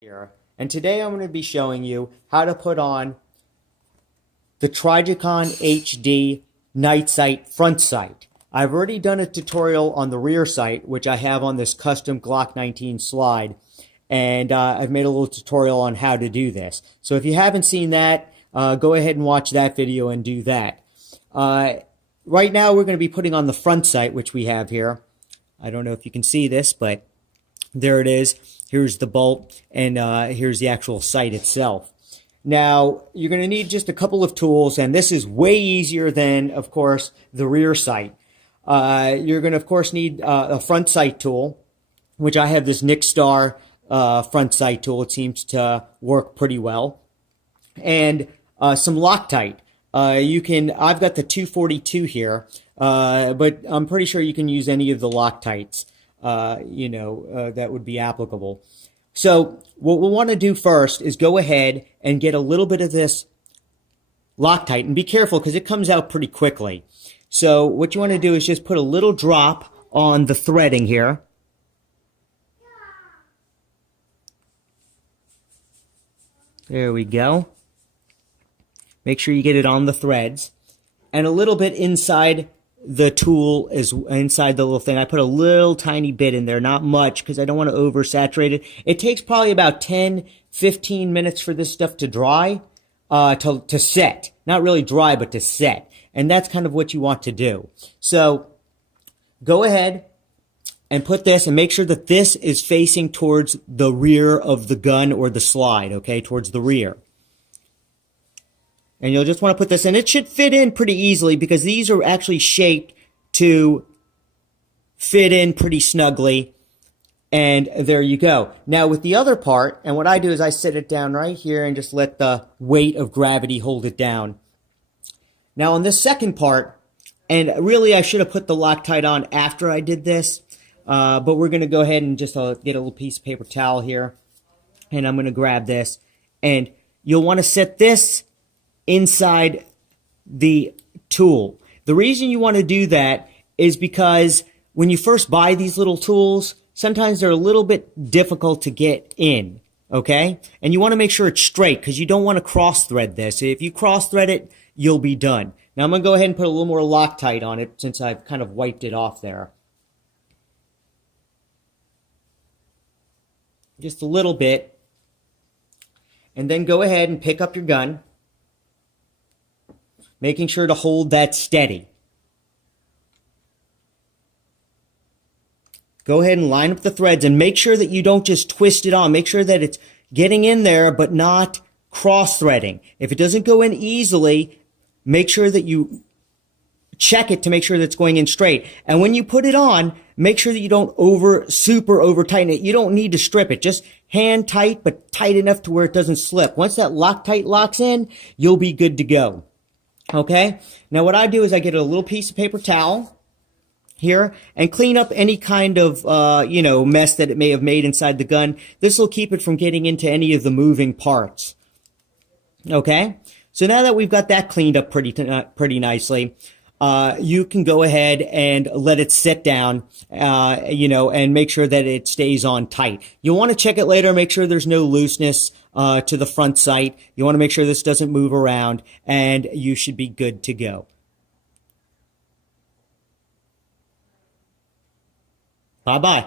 Here, and today I'm going to be showing you how to put on the Trijicon HD night sight front sight. I've already done a tutorial on the rear sight, which I have on this custom Glock 19 slide, and I've made a little tutorial on how to do this. So if you haven't seen that, go ahead and watch that video and do that. Right now we're going to be putting on the front sight, which we have here. I don't know if you can see this, but there it is. Here's the bolt, and here's the actual sight itself. Now, you're going to need just a couple of tools, and this is way easier than, of course, the rear sight. You're going to, of course, need a front sight tool, which I have this Nickstar front sight tool. It seems to work pretty well. And some Loctite. I've got the 242 here, but I'm pretty sure you can use any of the Loctites. That would be applicable. So what we'll want to do first is go ahead and get a little bit of this Loctite, and be careful because it comes out pretty quickly. So what you want to do is just put a little drop on the threading here. There we go. Make sure you get it on the threads, and a little bit inside the tool is inside the little thing. I put a little tiny bit in there, not much, because I don't want to oversaturate it. It takes probably about 10-15 minutes for this stuff to dry, to set. Not really dry, but to set. And that's kind of what you want to do. So go ahead and put this, and make sure that this is facing towards the rear of the gun or the slide, okay, towards the rear. And you'll just want to put this in. It should fit in pretty easily because these are actually shaped to fit in pretty snugly. And there you go. Now with the other part, and what I do is I set it down right here and just let the weight of gravity hold it down. Now on this second part, and really I should have put the Loctite on after I did this, but we're going to go ahead and just get a little piece of paper towel here. And I'm going to grab this. And you'll want to set this inside the tool. The reason you want to do that is because when you first buy these little tools, sometimes they're a little bit difficult to get in, okay? And you want to make sure it's straight because you don't want to cross thread this. If you cross thread it, you'll be done. Now I'm going to go ahead and put a little more Loctite on it since I've kind of wiped it off there. Just a little bit. And then go ahead and pick up your gun, making sure to hold that steady. Go ahead and line up the threads and make sure that you don't just twist it on. Make sure that it's getting in there but not cross-threading. If it doesn't go in easily, make sure that you check it to make sure that it's going in straight. And when you put it on, make sure that you don't super over tighten it. You don't need to strip it. Just hand tight, but tight enough to where it doesn't slip. Once that Loctite locks in, you'll be good to go. Okay, now what I do is I get a little piece of paper towel here and clean up any kind of, mess that it may have made inside the gun. This will keep it from getting into any of the moving parts. Okay, so now that we've got that cleaned up pretty nicely, you can go ahead and let it sit down, and make sure that it stays on tight. You'll want to check it later, make sure there's no looseness to the front sight. You want to make sure this doesn't move around, and you should be good to go. Bye-bye.